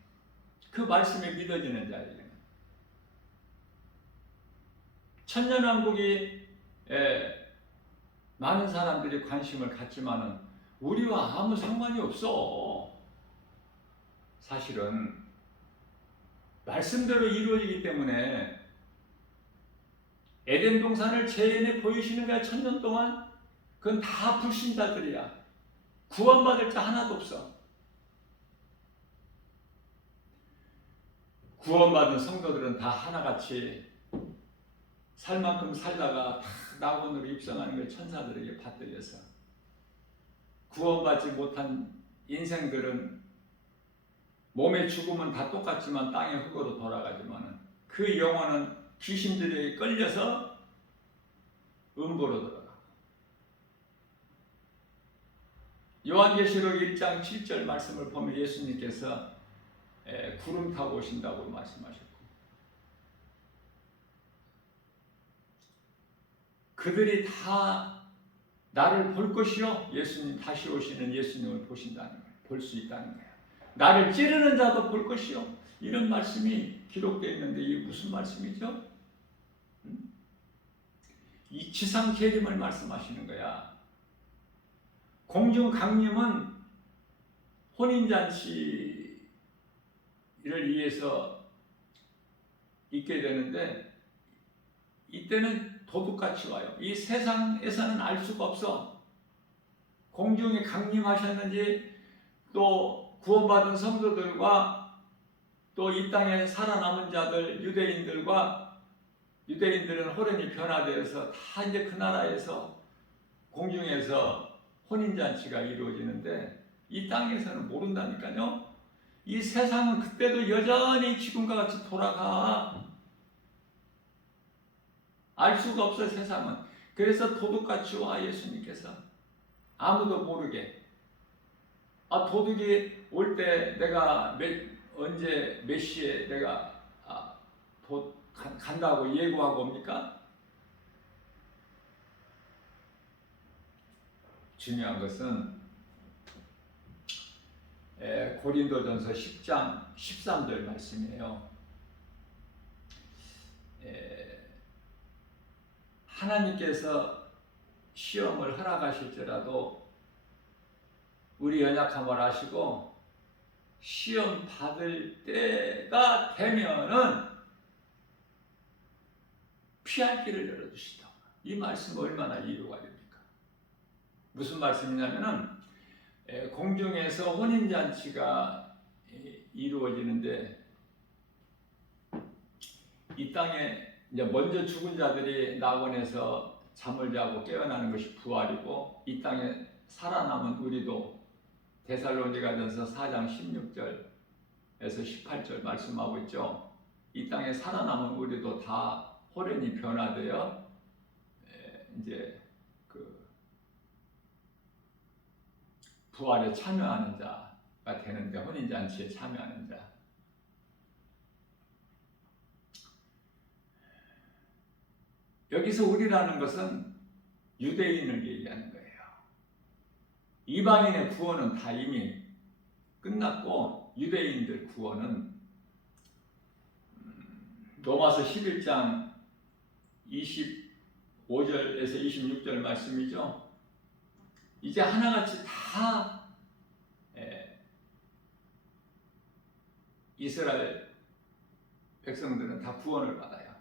그 말씀에 믿어지는 자에게는 천년왕국이 많은 사람들이 관심을 갖지만은 우리와 아무 상관이 없어. 사실은 말씀대로 이루어지기 때문에 에덴 동산을 제인에 보이시는 거야. 천년 동안 그건 다 불신자들이야. 구원받을 자 하나도 없어. 구원받은 성도들은 다 하나같이 살 만큼 살다가 다 낙원으로 입성하는 걸 천사들에게 받들려서, 구원받지 못한 인생들은 몸의 죽음은 다 똑같지만 땅의 흙으로 돌아가지만 그 영혼은 귀신들에게 끌려서 음부로 돌아가. 요한계시록 1장 7절 말씀을 보면 예수님께서 구름 타고 오신다고 말씀하셨고, 그들이 다 나를 볼 것이요, 예수님 다시 오시는 예수님을 보신다는 거예요. 볼 수 있다는 거예요. 나를 찌르는 자도 볼 것이요, 이런 말씀이 기록되어 있는데 이게 무슨 말씀이죠? 이 지상 재림을 말씀하시는 거야. 공중 강림은 혼인잔치를 위해서 있게 되는데 이때는 도둑같이 와요. 이 세상에서는 알 수가 없어. 공중에 강림하셨는지, 또 구원받은 성도들과 또 이 땅에 살아남은 자들, 유대인들은 호련히 변화되어서 다 이제 그 나라에서 공중에서 혼인잔치가 이루어지는데 이 땅에서는 모른다니까요. 이 세상은 그때도 여전히 지금과 같이 돌아가. 알 수가 없어요, 세상은. 그래서 도둑같이 와, 예수님께서. 아무도 모르게. 도둑이 올 때 내가 언제 몇 시에 내가 간다고 예고하고 옵니까? 중요한 것은 고린도전서 10장 13절 말씀이에요. 하나님께서 시험을 허락하실지라도 우리 연약함을 아시고 시험 받을 때가 되면은 피할 길을 열어주시다. 이 말씀 얼마나 이유가 됩니까? 무슨 말씀이냐면은 공중에서 혼인잔치가 이루어지는데 이 땅에 이제 먼저 죽은 자들이 낙원에서 잠을 자고 깨어나는 것이 부활이고, 이 땅에 살아남은 우리도 데살로니가전서 4장 16절에서 18절 말씀하고 있죠. 이 땅에 살아남은 우리도 다 호련히 변화되어 이제 그 부활에 참여하는 자가 되는데, 혼인잔치에 참여하는 자. 여기서 우리라는 것은 유대인을 얘기하는 거예요. 이방인의 구원은 다 이미 끝났고, 유대인들 구원은 로마서 11장 25절에서 26절 말씀이죠. 이제 하나같이 다 이스라엘 백성들은 다 구원을 받아요.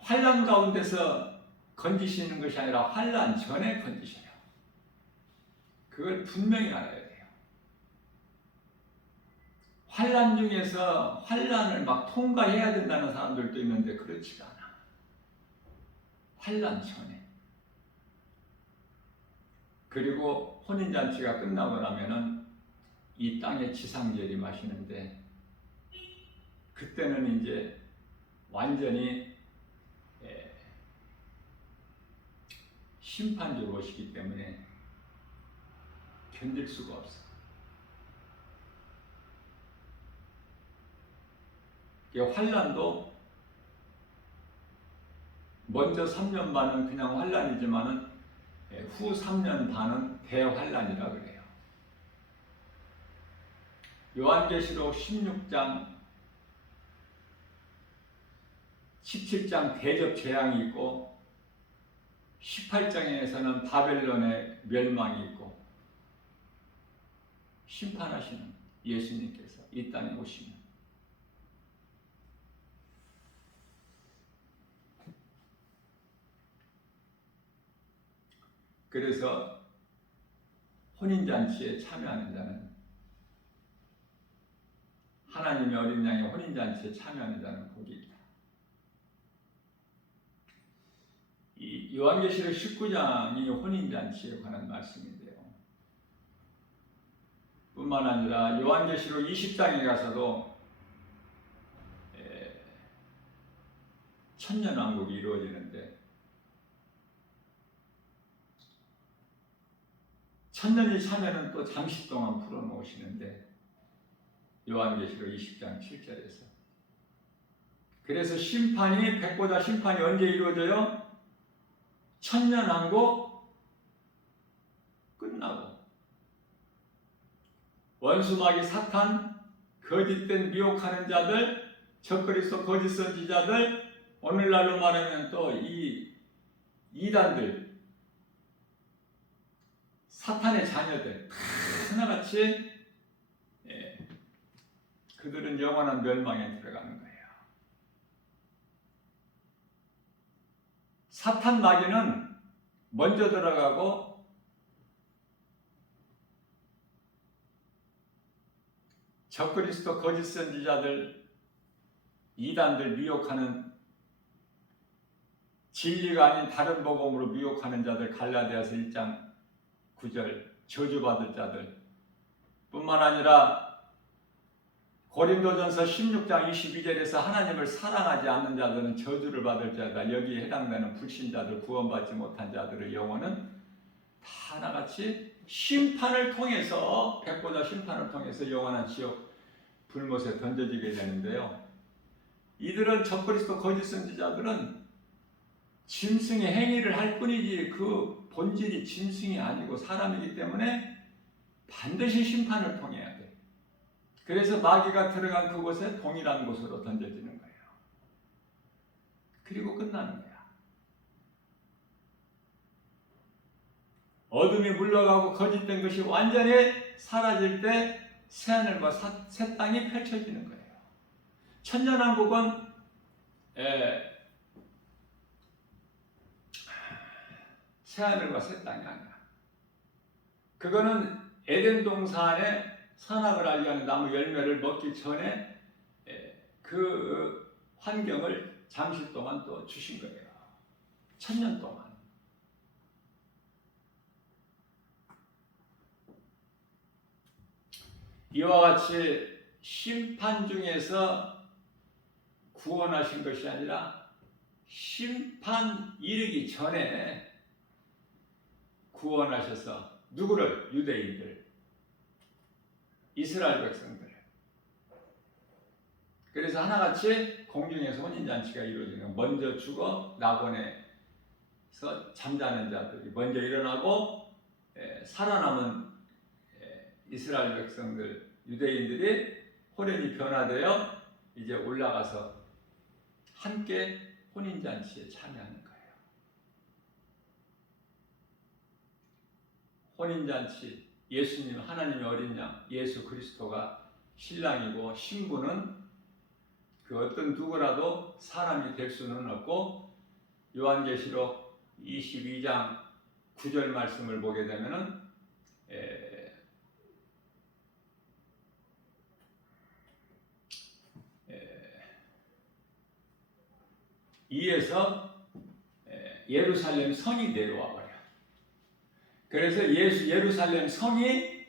환난 가운데서 건지시는 것이 아니라 환난 전에 건지셔요. 그걸 분명히 알아야 돼요. 환난 중에서 환난을 막 통과해야 된다는 사람들도 있는데 그렇지가 않아. 환난 전에. 그리고 혼인잔치가 끝나고 나면은 이 땅에 지상제리 마시는데 그때는 이제 완전히 심판주로 오시기 때문에 견딜 수가 없어. 환난도 먼저 3년 반은 그냥 환난이지만은 후 3년 반은 대환난이라 그래요. 요한계시록 16장, 17장 대접 재앙이 있고 18장에서는 바벨론의 멸망이 있고 심판하시는 예수님께서 이 땅에 오시면 그래서 혼인잔치에 참여하는 자는 하나님의 어린 양의 혼인잔치에 참여하는 자는 복이 있다. 이 요한계시록 19장이 혼인잔치에 관한 말씀인데요. 뿐만 아니라 요한계시록 20장에 가서도 천년왕국이 이루어지는데 천년이 차면은 또 잠시 동안 풀어놓으시는데 요한계시록 20장 7절에서 그래서 심판이 백보자 심판이 언제 이루어져요? 천년왕국 끝나고 원수마귀 사탄 거짓된 미혹하는 자들 적그리스도 거짓 선지자들 오늘날로 말하면 또 이 이단들 사탄의 자녀들 하나같이 그들은 영원한 멸망에 들어가는 거예요. 사탄 마귀는 먼저 들어가고 적그리스도 거짓 선지자들 이단들 미혹하는 진리가 아닌 다른 복음으로 미혹하는 자들 갈라디아서 1장 9절 저주받을 자들 뿐만 아니라 고린도전서 16장 22절에서 하나님을 사랑하지 않는 자들은 저주를 받을 자다. 여기에 해당되는 불신자들 구원받지 못한 자들의 영혼은 다 하나같이 심판을 통해서 백보자 심판을 통해서 영원한 지옥 불못에 던져지게 되는데요. 이들은 적그리스도 거짓 선지자들은 짐승의 행위를 할 뿐이지 그 본질이 짐승이 아니고 사람이기 때문에 반드시 심판을 통해야 돼. 그래서 마귀가 들어간 그곳에 동일한 곳으로 던져지는 거예요. 그리고 끝나는 거야. 어둠이 물러가고 거짓된 것이 완전히 사라질 때 새하늘과 새 땅이 펼쳐지는 거예요. 천년왕국은 새하늘과 새 땅이 아니야. 그거는 에덴 동산에 선악을 알게 하는 나무 열매를 먹기 전에 그 환경을 잠시 동안 또 주신 거예요. 천년 동안. 이와 같이 심판 중에서 구원하신 것이 아니라 심판 이르기 전에 구원하셔서 누구를? 유대인들, 이스라엘 백성들. 그래서 하나같이 공중에서 혼인잔치가 이루어지는 먼저 죽어 낙원에서 잠자는 자들이 먼저 일어나고 살아남은 이스라엘 백성들, 유대인들이 호련히 변화되어 이제 올라가서 함께 혼인잔치에 참여하는 거예요. 혼인잔치, 예수님, 하나님의 어린 양, 예수 그리스도가 신랑이고 신부는 그 어떤 누구라도 사람이 될 수는 없고, 요한계시록 22장 9절 말씀을 보게 되면은 이에서 예루살렘 성이 내려와 버려. 그래서 예루살렘 성이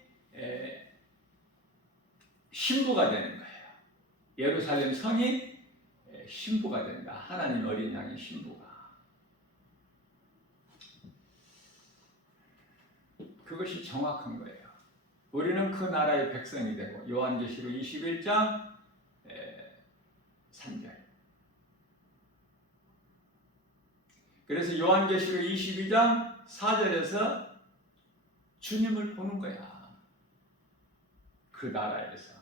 신부가 되는 거예요. 예루살렘 성이 신부가 된다. 하나님 어린 양의 신부가. 그것이 정확한 거예요. 우리는 그 나라의 백성이 되고, 요한계시록 21장 3절. 그래서 요한계시록 22장 4절에서 주님을 보는 거야. 그 나라에서.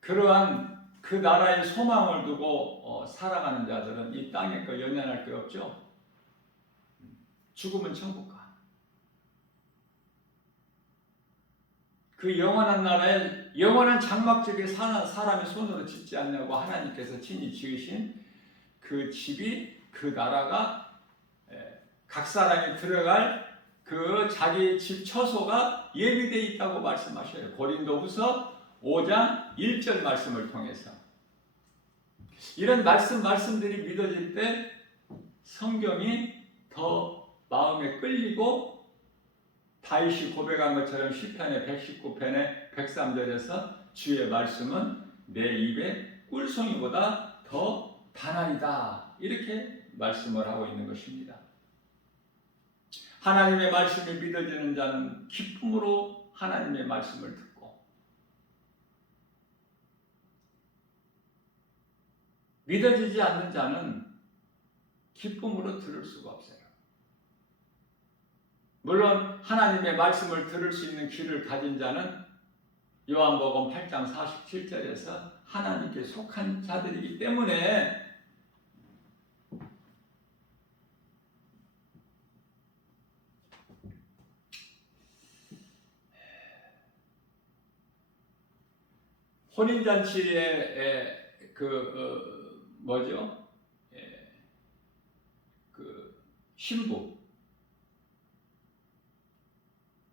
그러한 그 나라의 소망을 두고 살아가는 자들은 이 땅에 거 연연할 게 없죠. 죽으면 천국 가. 그 영원한 나라에 영원한 장막집에 사는 사람이 손으로 짓지 않냐고 하나님께서 친히 지으신 그 집이, 그 나라가 각 사람이 들어갈 그 자기 집 처소가 예비되어 있다고 말씀하셔요. 고린도후서 5장 1절 말씀을 통해서. 이런 말씀들이 믿어질 때 성경이 더 마음에 끌리고, 다윗이 고백한 것처럼 시편의 119편의 103절에서 주의 말씀은 내 입에 꿀송이보다 더 단아리다, 이렇게 말씀을 하고 있는 것입니다. 하나님의 말씀이 믿어지는 자는 기쁨으로 하나님의 말씀을 듣고, 믿어지지 않는 자는 기쁨으로 들을 수가 없어요. 물론 하나님의 말씀을 들을 수 있는 귀를 가진 자는 요한복음 8장 47절에서 하나님께 속한 자들이기 때문에 혼인잔치의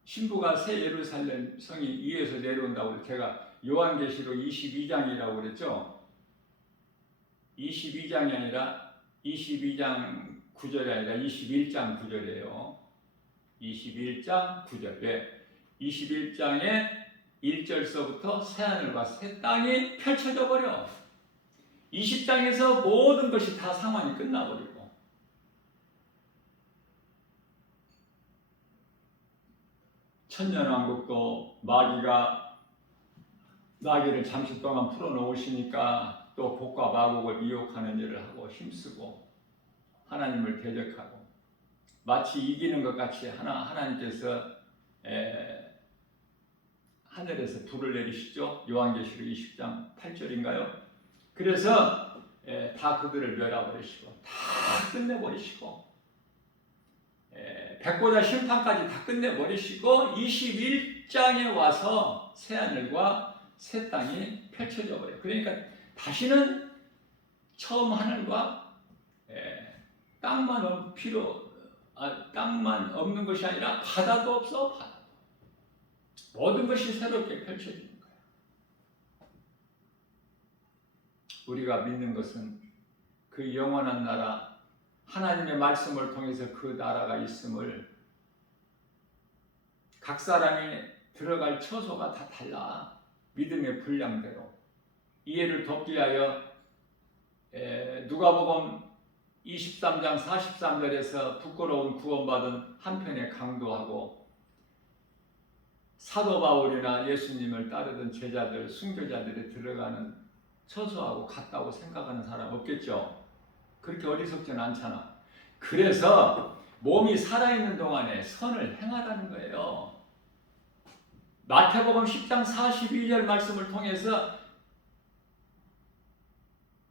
신부가 새 예루살렘 성이 위에서 내려온다고 제가 요한계시록 22장이라고 그랬죠. 22장이 아니라 22장 9절이 아니라 21장 9절이에요. 21장 9절. 네. 21장의 1절서부터 새하늘과 새 땅이 펼쳐져 버려. 20장에서 모든 것이 다 상황이 끝나버리고, 천년왕국도 마귀를 잠시 동안 풀어놓으시니까 또 복과 마곡을 미혹하는 일을 하고 힘쓰고 하나님을 대적하고, 마치 이기는 것 같이 하나님께서 하늘에서 불을 내리시죠. 요한계시록 20장 8절인가요? 그래서 다 그들을 멸해버리시고 다 끝내버리시고, 백보자 심판까지 다 끝내버리시고 21장에 와서 새하늘과 새 땅이 펼쳐져 버려요. 그러니까 다시는 처음 하늘과 땅만 없는 것이 아니라 바다도 없어. 바다도. 모든 것이 새롭게 펼쳐지는 거예요. 우리가 믿는 것은 그 영원한 나라, 하나님의 말씀을 통해서 그 나라가 있음을, 각 사람이 들어갈 처소가 다 달라. 믿음의 분량대로. 이해를 돕기 위하여 누가복음 23장 43절에서 부끄러운 구원받은 한편에 강도하고, 사도 바울이나 예수님을 따르던 제자들, 순교자들이 들어가는 처소하고 같다고 생각하는 사람 없겠죠? 그렇게 어리석지는 않잖아. 그래서 몸이 살아있는 동안에 선을 행하라는 거예요. 마태복음 10장 42절 말씀을 통해서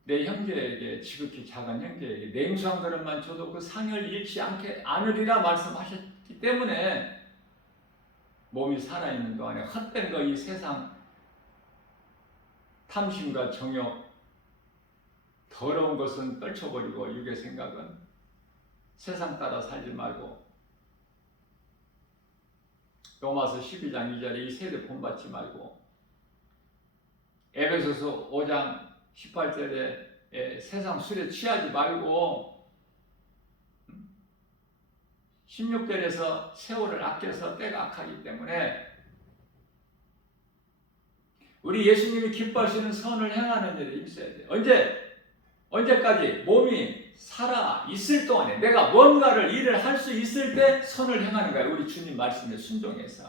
내 형제에게, 지극히 작은 형제에게 냉수 한 그릇만 줘도 그 상을 잃지 않으리라 말씀하셨기 때문에 몸이 살아있는 동안에 헛된 거, 이 세상 탐심과 정욕, 더러운 것은 떨쳐버리고 육의 생각은 세상 따라 살지 말고 로마서 12장 2절에 이 세대 본받지 말고 에베소서 5장 18절에 세상 술에 취하지 말고 16절에서 세월을 아껴서 때가 악하기 때문에 우리 예수님이 기뻐하시는 선을 행하는 일에 있어야 돼요. 언제까지? 몸이 살아 있을 동안에 내가 뭔가를 일을 할 수 있을 때 선을 행하는 거예요. 우리 주님 말씀에 순종해서.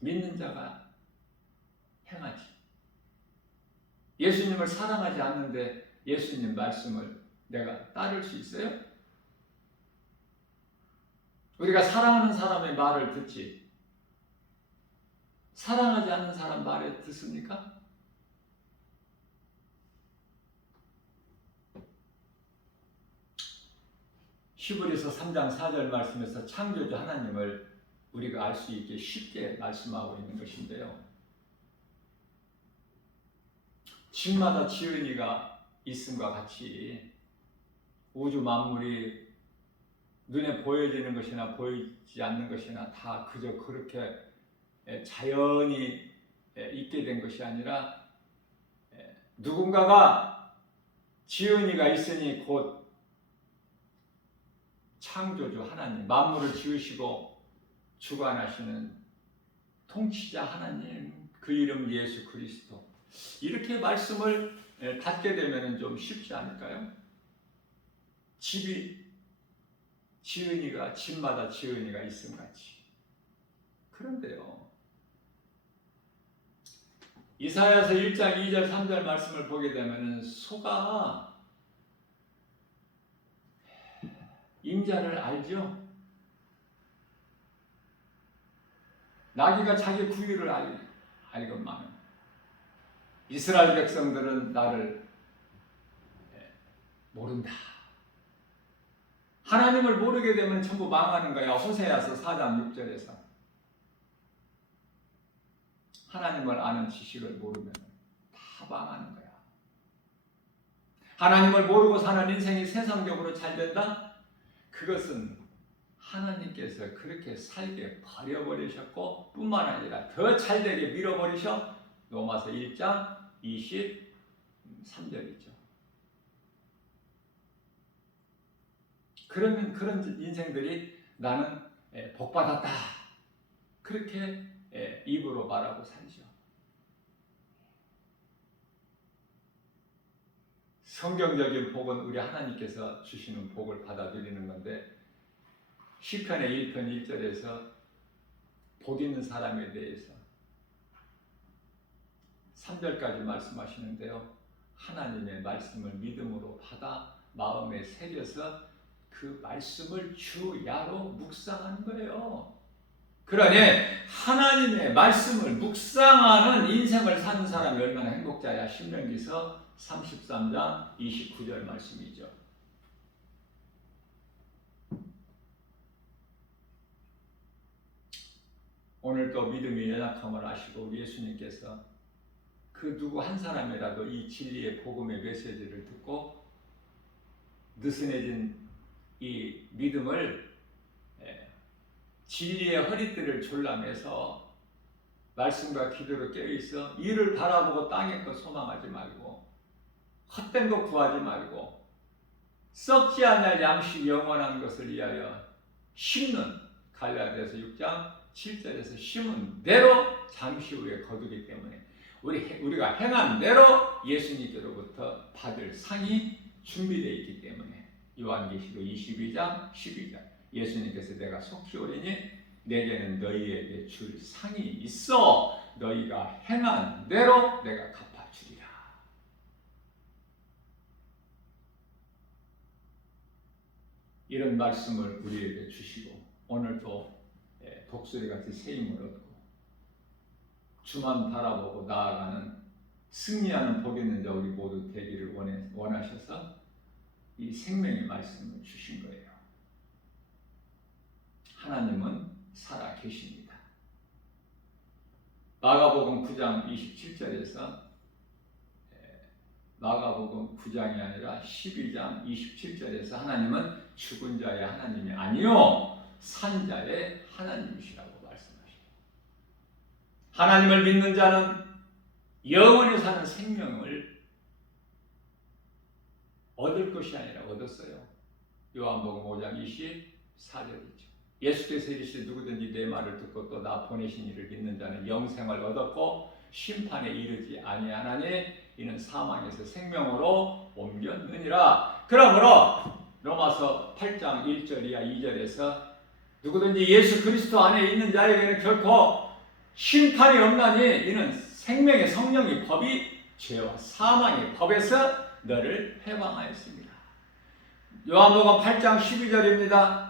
믿는 자가 행하지. 예수님을 사랑하지 않는데 예수님 말씀을 내가 따를 수 있어요? 우리가 사랑하는 사람의 말을 듣지 사랑하지 않는 사람 말을 듣습니까? 히브리서 3장 4절 말씀에서 창조주 하나님을 우리가 알 수 있게 쉽게 말씀하고 있는 것인데요. 집마다 지은이가 있음과 같이 우주 만물이 눈에 보여지는 것이나 보이지 않는 것이나 다 그저 그렇게 자연이 있게 된 것이 아니라 누군가가 지은이가 있으니 곧 창조주 하나님, 만물을 지으시고 주관하시는 통치자 하나님, 그 이름 예수 그리스도. 이렇게 말씀을 받게 되면 좀 쉽지 않을까요? 집마다 지은이가 있음같이. 그런데요, 이사야서 1장 2절 3절 말씀을 보게 되면 소가 임자를 알죠? 나귀가 자기 구유를 알건만은 이스라엘 백성들은 나를 모른다. 하나님을 모르게 되면 전부 망하는 거야. 호세아서 4장 6절에서 하나님을 아는 지식을 모르면 다 망하는 거야. 하나님을 모르고 사는 인생이 세상적으로 잘 된다? 그것은 하나님께서 그렇게 살게 버려버리셨고 뿐만 아니라 더 잘되게 밀어버리셔. 로마서 1장 23절이죠. 그런 인생들이 나는 복받았다. 그렇게 입으로 말하고 살죠. 성경적인 복은 우리 하나님께서 주시는 복을 받아들이는 건데 시편의 1편 1절에서 복 있는 사람에 대해서 3절까지 말씀하시는데요. 하나님의 말씀을 믿음으로 받아 마음에 새겨서 그 말씀을 주야로 묵상하는 거예요. 그러니 하나님의 말씀을 묵상하는 인생을 사는 사람이 얼마나 행복자야. 신명기서 33장 29절 말씀이죠. 오늘 또 믿음의 연약함을 아시고 예수님께서 그 누구 한 사람이라도 이 진리의 복음의 메시지를 듣고 느슨해진 이 믿음을 진리의 허리띠를 졸라매서 말씀과 기도로 깨어있어 이를 바라보고 땅의 것 소망하지 말고 헛된 것 구하지 말고 썩지 않을 양식 영원한 것을 위하여 심는 갈라디아서 6장 7절에서 심은 대로 잠시 후에 거두기 때문에 우리가 행한 대로 예수님께로부터 받을 상이 준비되어 있기 때문에 요한계시록 22장 12절 예수님께서 내가 속히 오리니 내게는 너희에게 줄 상이 있어 너희가 행한 대로 내가 갚아주리라. 이런 말씀을 우리에게 주시고 오늘도 독수리같이 새 힘을 얻고 주만 바라보고 나아가는 승리하는 복 있는 자 우리 모두 되기를 원하셔서 이 생명의 말씀을 주신 거예요. 하나님은 살아 계십니다. 마가복음 9장 27절에서 마가복음 9장이 아니라 12장 27절에서 하나님은 죽은 자의 하나님이 아니요 산 자의 하나님이시라고 말씀하십니다. 하나님을 믿는 자는 영원히 사는 생명을 얻을 것이 아니라 얻었어요. 요한복음 5장 24절이죠. 예수께서 이르시되 누구든지 내 말을 듣고 또 나 보내신 이를 믿는 자는 영생을 얻었고 심판에 이르지 아니하나니 이는 사망에서 생명으로 옮겼느니라. 그러므로 로마서 8장 1절 이하 2절에서 누구든지 예수 그리스도 안에 있는 자에게는 결코 심판이 없나니 이는 생명의 성령의 법이 죄와 사망의 법에서 너를 해방하였습니다. 요한복음 8장 12절입니다.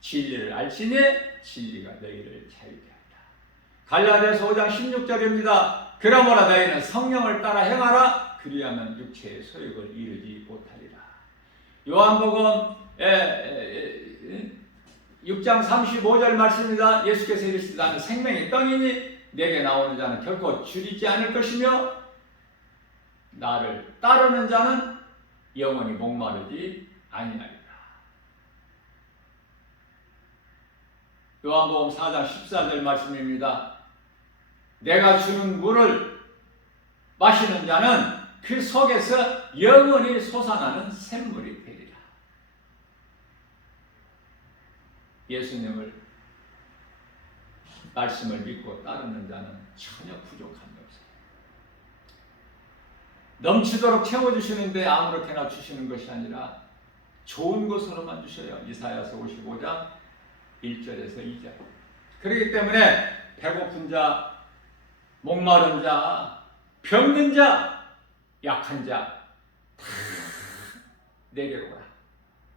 진리를 알지니 진리가 너희를 자유케 하리라. 갈라디아서 5장 16절입니다. 그러므로 너희는 성령을 따라 행하라. 그리하면 육체의 소욕을 이루지 못하리라. 요한복음 6장 35절 말씀입니다. 예수께서 이르시되 나는 생명의 떡이니 내게 나오는 자는 결코 줄이지 않을 것이며 나를 따르는 자는 영원히 목마르지 아니하리라. 요한복음 4장 14절 말씀입니다. 내가 주는 물을 마시는 자는 그 속에서 영원히 솟아나는 샘물이 되리라. 예수님을 말씀을 믿고 따르는 자는 전혀 부족함이 없어요. 넘치도록 채워주시는데 아무렇게나 주시는 것이 아니라 좋은 것으로만 주셔요. 이사야서 55장 1절에서 2절. 그렇기 때문에 배고픈 자, 목마른 자, 병든 자, 약한 자 다 내게로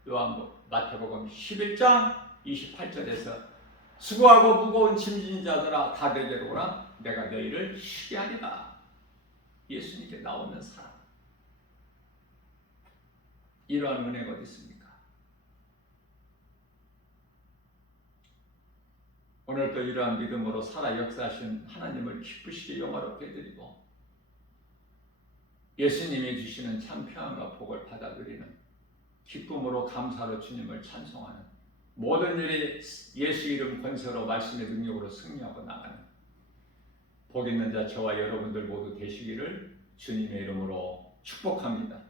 오라. 마태복음 11장 28절에서 수고하고 무거운 짐진 자들아 다 내게로 오라. 내가 너희를 쉬게 하리라. 예수님께 나오는 사람. 이러한 은혜가 어디 있습니까? 오늘도 이러한 믿음으로 살아 역사하신 하나님을 기쁘시게 영화롭게 해드리고 예수님이 주시는 참 평안과 복을 받아들이는 기쁨으로 감사로 주님을 찬송하는 모든 일이 예수 이름 권세로 말씀의 능력으로 승리하고 나가는 복 있는 자 저와 여러분들 모두 되시기를 주님의 이름으로 축복합니다.